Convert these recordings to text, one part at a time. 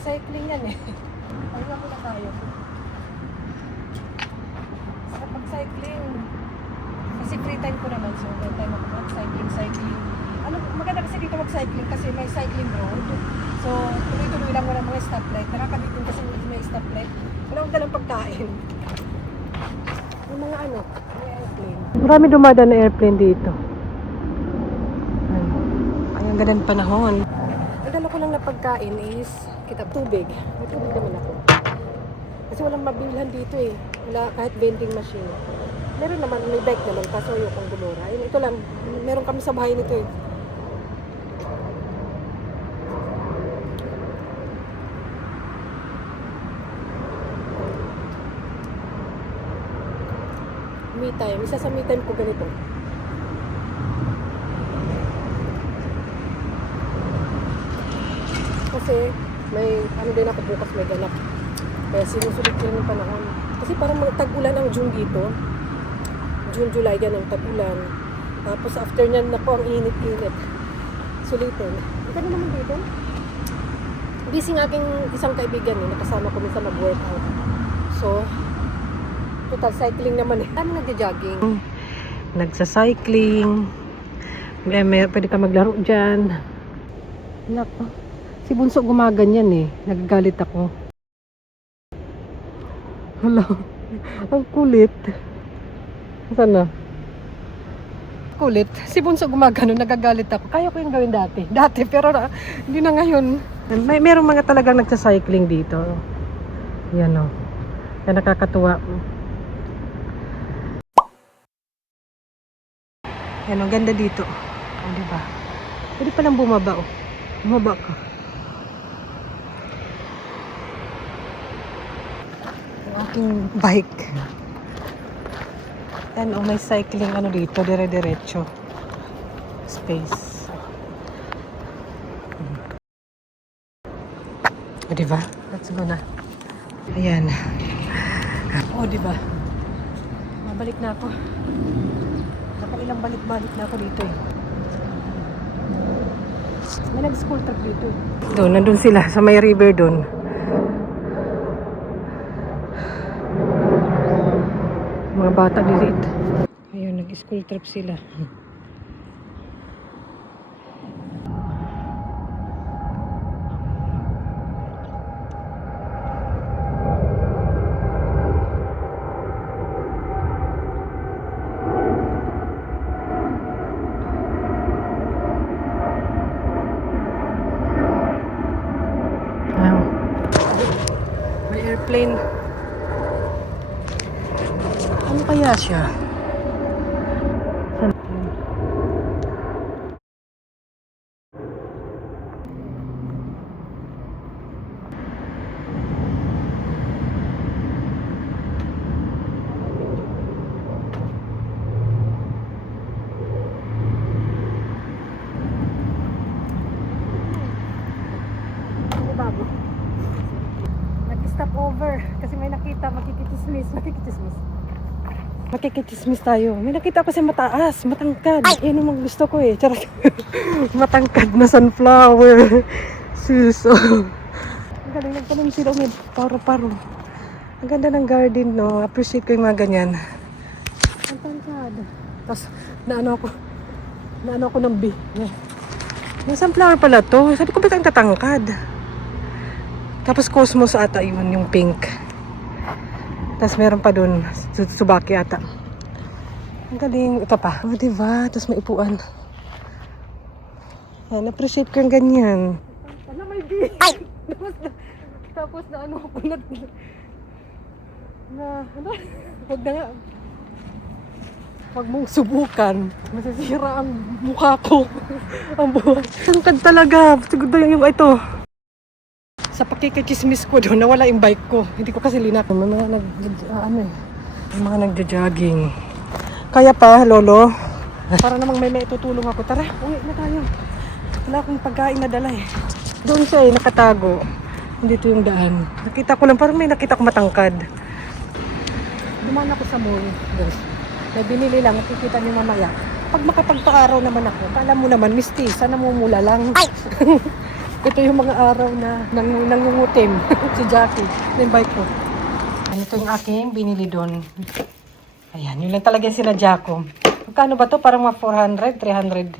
Cycling yan eh. Pahinga muna tayo. Sa pag-cycling, kasi free time ko naman, so may time ako mag-cycling. Ano, maganda kasi dito mag-cycling kasi may cycling road. So, tuloy-tuloy lang wala mga stoplight. Nakakabitin kasi may stoplight. Wala akong dalang pagkain. Yung mga ano, may airplane. Marami dumadaan na airplane dito. Ay, ang ganda ng panahon. Ang dala ko lang na pagkain is tubig. May tubig naman ako. Kasi walang mabilhan dito eh. Wala kahit vending machine. Meron naman, may bike naman, kaso ayokong gumura. Ito lang, meron kami sa bahay nito eh. Me time. Isa sa me time ko ganito. Kasi may ano din ako bukas may ganap. Kaya sinusulit ko yung panahon. Kasi parang tag-ulan ang June dito. June, July yan ang tag-ulan. Tapos after nyan na po ang init-init. Sulitin. Ito naman dito. Busy ng aking isang kaibigan eh. Nakasama ko minsan mag-workout. So, total cycling naman eh. Dami nagja-jogging. Nagsa-cycling. Pwede ka maglaro dyan. Nako. Si Bunso gumaganyan eh. Nagagalit ako. Hala. Ang kulit. Saan na? Kulit. Si Bunso gumagano. Nagagalit ako. Kaya ko yung gawin dati. Pero hindi na ngayon. Merong mga talagang nagsa-cycling dito. Yan o. Kaya nakakatuwa. Yan, ang ganda dito. O, diba? Pwede palang bumaba, o. Bumaba ka. Ang aking bike. Yan, o, may cycling ano dito. Dire-diretso. Space. O, diba? Let's go na. Ayan. O, diba? Mabalik na ako. Ilang balik-balik na ako dito eh. May nag-school trip dito. Doon, nandun sila sa may river doon. Mga bata lilit. Ayun, nag-school trip sila. Airplane. Ano kaya siya? Stop over kasi may nakita, makikichismis tayo. May nakita ko sa mataas, matangkad. Yan ang gusto ko eh. Charot. Matangkad na sunflower. Sus. Ang galing nagtanim sila, may paro-paro. Ang ganda ng garden, no? Appreciate ko yung mga ganyan. Ang tangkad. Tapos naano ako ng bee. Yung sunflower pala to. Sabi ko, ba't ang tatangkad? Tapos cosmos ata yun, yung pink. Tapos meron pa dun, Tsubaki ata. Ang galing. Ito pa. O, diba? Tapos may upuan. Yan, appreciate ko yung ganyan. Ano may bee? Tapos na ano ako ano? Huwag na nga. Huwag mong subukan. Masasira ang mukha ko. Ang buhay. Tangkad talaga. Siguro yung ito. Sa pakikichismis ko doon, nawala yung bike ko. Hindi ko kasi linak. May mga may mga nagja-jogging. Kaya pa, Lolo. Para namang may tutulong ako. Tara, uwi na tayo. Wala akong pagkain na dala eh. Doon siya eh, nakatago. Dito yung daan. Nakita ko lang, parang may nakita ko matangkad. Dumaan ako sa mall. May binili lang, nakikita niyo mamaya. Pag makapagpa-araw naman ako, alam mo naman, mistisa, namumula lang. Ito yung mga araw na nangungutim si Jackie. Na-invite ko. Ito yung aking binili doon. Ayan, yun lang talaga yung sinadya ko. Magkano ba to? Parang mga 400, 300.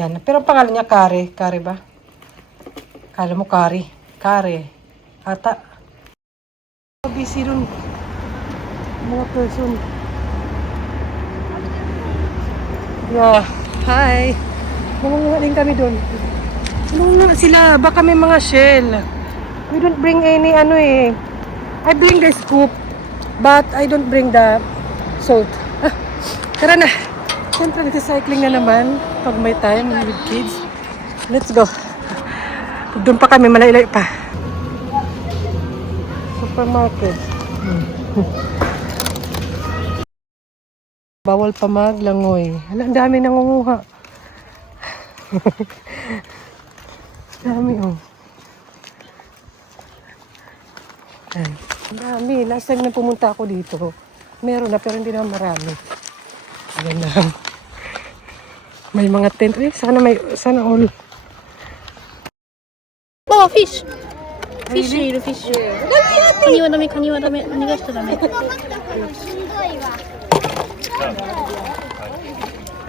Ayan, pero ang pangalan niya Kare. Kare ba? Kala mo Kare. Kare. Ata. Busy rin. Mga person. Yeah. Hi. Mamunguha din kami doon. Ano na sila? Baka may mga shell. We don't bring any ano eh. I bring the scoop. But I don't bring the salt. Ah, tara na. Siyempre, nagsicycling na naman pag may time with kids. Let's go. Doon pa kami, malaylay pa. Supermarket. Bawal pa maglangoy. Ang dami nangunguha. Dami oh. Ay, ang dami. Last time na pumunta ako dito, meron na pero hindi na marami. Ayan na. May mga tent. Eh, sana all. Oh, fish! Fish いる、フィッシュ。カニはダメ、カニはダメ。逃がしちゃダメ。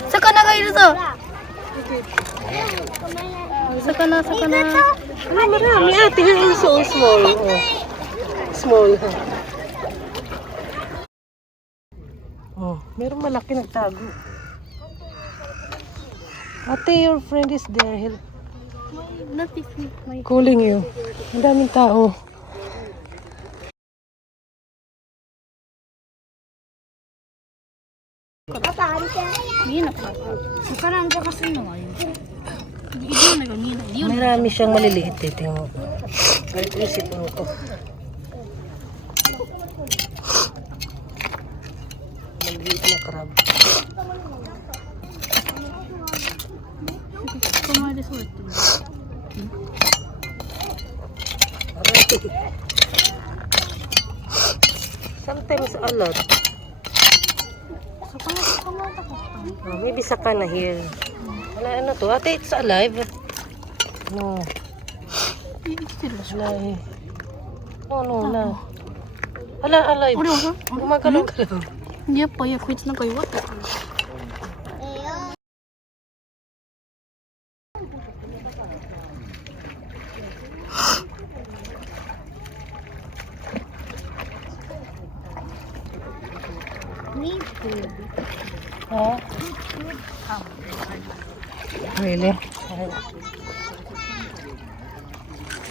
魚がいるぞ。魚。Ano, marami. Ate, here's also small. Oh. Small. Oh, meron malaki nagtago. Ate, your friend is there. He'll calling you. Ang daming tao. Marami siyang maliliit eh. Tingnan mo. Ito isip mo ko. Maliliit na crab. Sometimes a lot. Oh, maybe sakana here. Wala ano to? Ate, it's alive. No. Wala eh. No, na. Ala, alive. Gumagalaw-galaw. やっぱいやこいつなんか弱ったから。Huh? Really?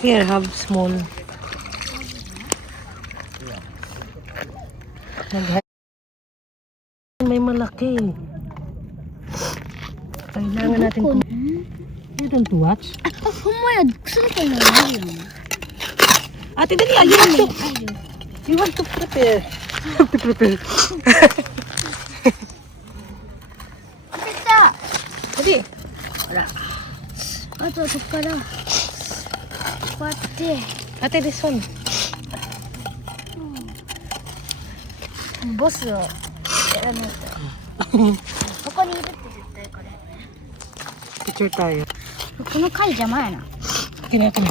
Here, have small. May malaki. Kailangan natin You don't watch? ほんまや、草みたいなのあるよね。 Ate, dali. You want to prepare. You have to prepare. Dali. あとはそこからこうやって Ate, this one. ボスをやらないと。ここにいるって絶対これ。 Picture tayo. この貝邪魔やな。 Ginagawa na.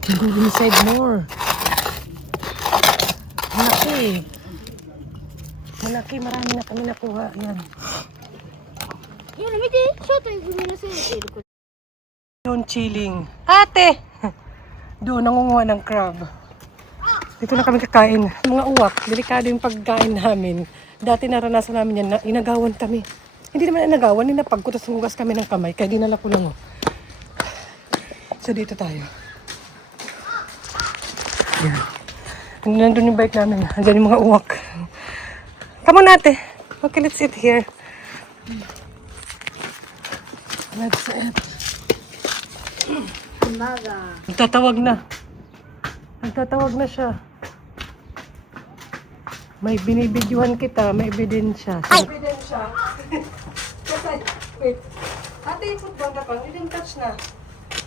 Can go inside more. Malaki. Malaki, marami na kami nakuha. Yan. いや見て、ショートに踏み出せている。 Doon chilling. Ate! Doon, nangunguha ng crab. Dito na kami kakain. Mga uwak, delikado yung pagkain namin. Dati naranasan namin yan na inagawan kami. Hindi naman inagawan, ninapag ko, tapos hugas kami ng kamay. Kaya dinala ko lang. Oh. So dito tayo. Yan. Nandun yung bike namin. Andyan yung mga uwak. Come on ate. Okay, let's sit here. Let's eat. Nagtatawag na. Nagtatawag na siya. May binibidyohan kita, may ebidensya. May ebidensya. Wait. Ate, yung football ka pang, hindi touch na.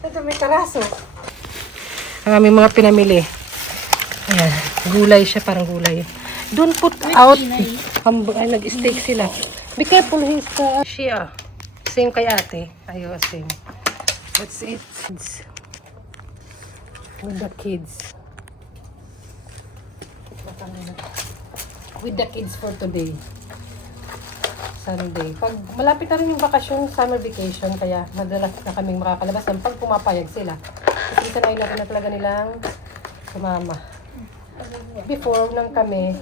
Ito, may karaso. Ang aming mga pinamili. Ayan, gulay siya, parang gulay. Don't put out. Ay, nag-steak sila. Be careful, he's Shia. Same kay ate. Ayo, same. That's it. With the kids. With the kids for today. Sunday. Pag malapit na rin yung bakasyon, summer vacation, kaya madalas na kaming makakalabas ng pag pumapayag sila. Kasi sanay na rin na talaga nilang sumama. Before nang kami,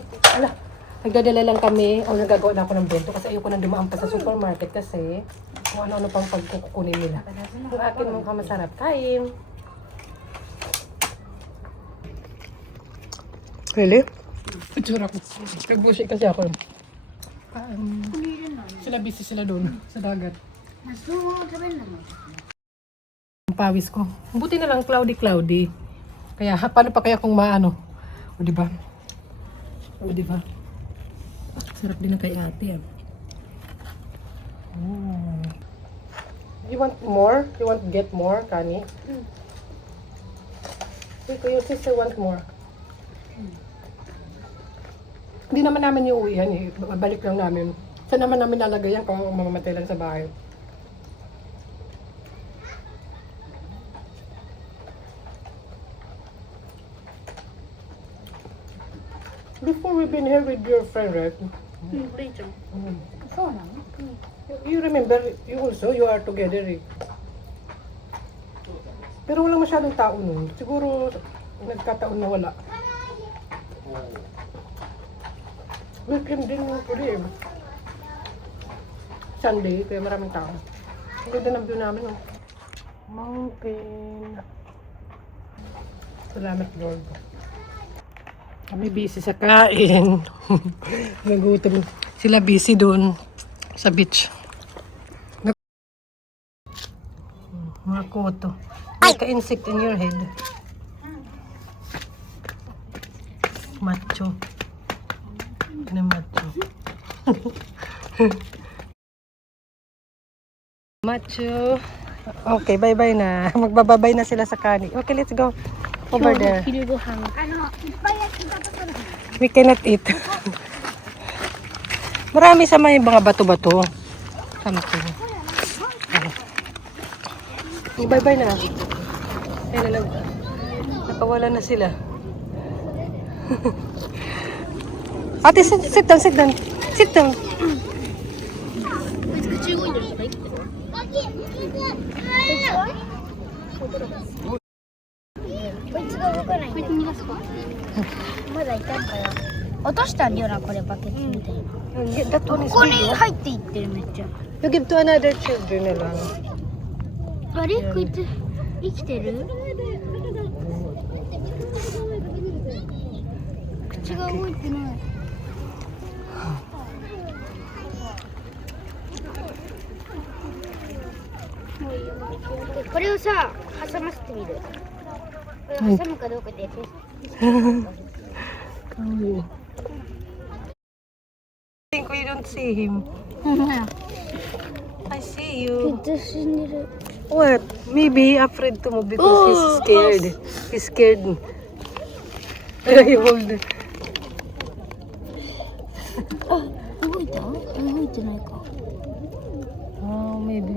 nagdadala lang kami o nagagawa na ako ng bento kasi ayoko nang dumaan pa sa supermarket kasi kung ano-ano pang pagkukunin nila. Yung akin mong kamasarap. Kain! Really? Picture ako. Nagbushi kasi ako. Sila busy sila doon sa dagat. Ang pawis ko. Buti na lang cloudy. Kaya paano pa kaya kung maano? O diba? O diba? Sarap din na kay ate. You want more? You want to get more, Kani? Your sister want more. Hindi naman namin yung uwihan eh. Balik lang namin. Saan naman namin lalagay yan kung mamamatay lang sa bahay? Before we've been here with your friend, right? You remember, you are together eh. Pero walang masyadong tao nun. Siguro nagkataon na wala. Weekend din yung puli eh. Sunday, kaya maraming tao. Ang ganda ng view namin. Oh. Mountain. Salamat Lord. Kami busy sa kain. Nagutom. Sila busy doon sa beach. Mga koto. Like an insect in your head. Macho. Na macho. Macho. Okay, bye-bye na. Magbababay na sila sa Kani. Okay, let's go. Over there. We cannot eat. Marami sa may mga bato-bato. Something. Bye-bye na. Ayun na, napawala na sila. Ate, sit down. Sit down. That one is big. You give to another children na lang. あれこいつ生きてる口が動いてないこれをさ挟ませてみるこれ挟むかどうかでテスト I think we don't see him. I see you. What? Maybe afraid to move because he's scared. He's scared. He hold it. 動いた？動いてないか。 Oh, maybe.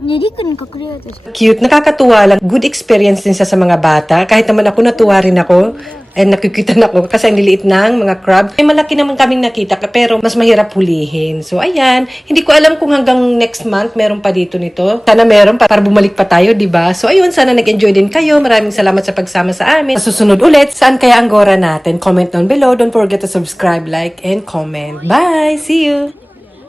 ね、リクに隠れようとして。 Cute, nakakatuwa lang. Good experience din sa mga bata. Kahit naman ako, natuwa rin ako. And nakikita na ako kasi ang liliit ng mga crab. May malaki naman kaming nakita pero mas mahirap hulihin. So, ayan. Hindi ko alam kung hanggang next month meron pa dito nito. Sana meron para bumalik pa tayo, diba? So, ayun. Sana nag-enjoy din kayo. Maraming salamat sa pagsama sa amin. Susunod ulit. Saan kaya ang Gora natin? Comment down below. Don't forget to subscribe, like, and comment. Bye! See you!